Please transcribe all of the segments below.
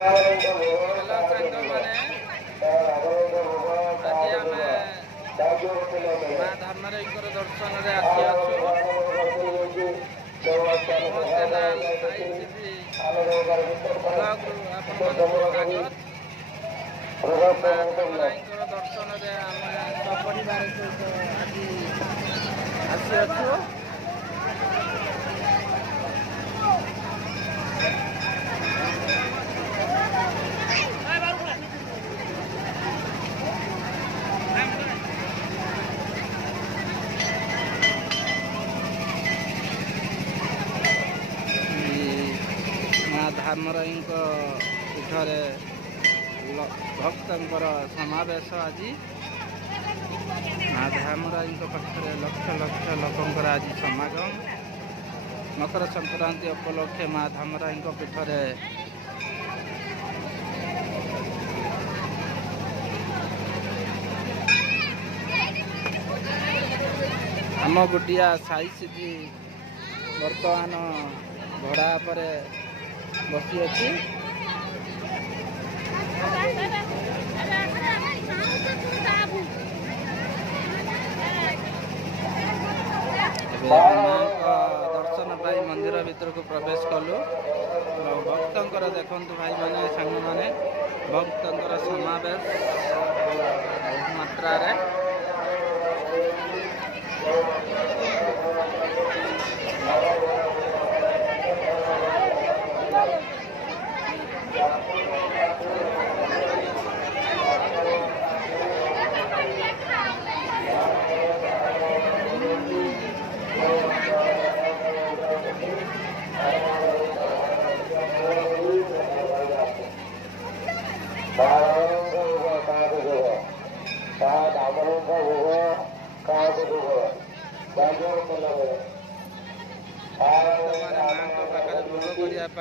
Hello सांग मैंने आज आम माँ धर्मराई दर्शन में आसो चैनल आईसीटी ब्लॉग रु आपण स्वागत माँ धर्मराई दर्शन में आम सपरिवार सहित आज आसी धामराई पीठरे भक्तर समावेश आज माँ धामराई पाखे लक्ष लक्ष लोकंर आज समागम मकर संक्रांति उपलक्षे माँ धामराई पीठरे आम गुटिया साई सीधी बर्तमान घोड़ा पर बसी अच्छी दर्शन पाई मंदिर भीतर को प्रवेश कलु भक्तर देखु भाई माने सांग माने भक्तर समावेश बहुत मात्रा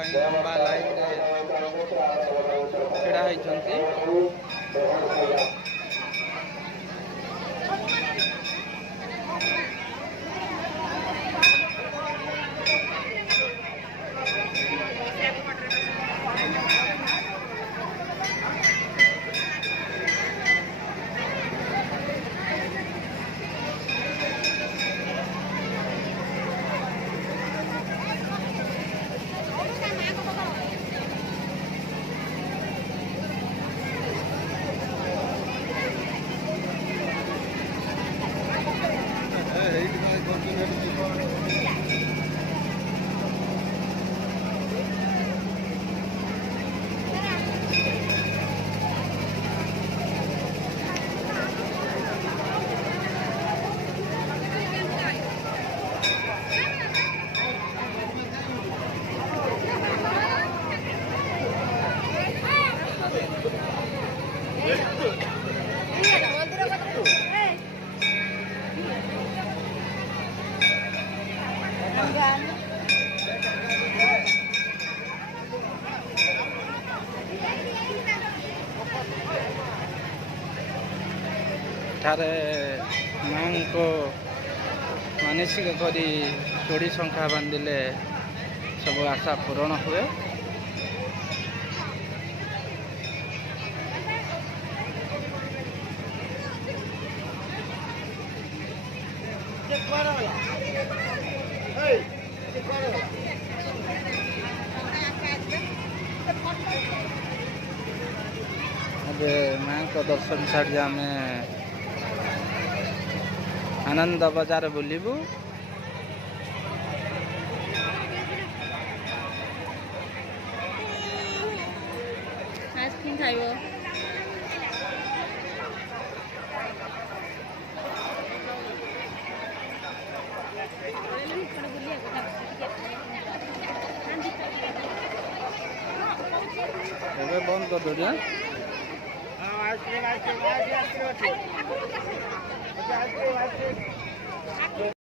लंबा लाइन छिड़ा होती ठारे माँ को मानसिक करी चोड़ी संख्या बांधिले सब आशा पूरण हुए। माँ को दर्शन छाड़ी आम आनंद बजार बुलबू। आइसक्रीम खाइबो बंद कर दो। आइसक्रीम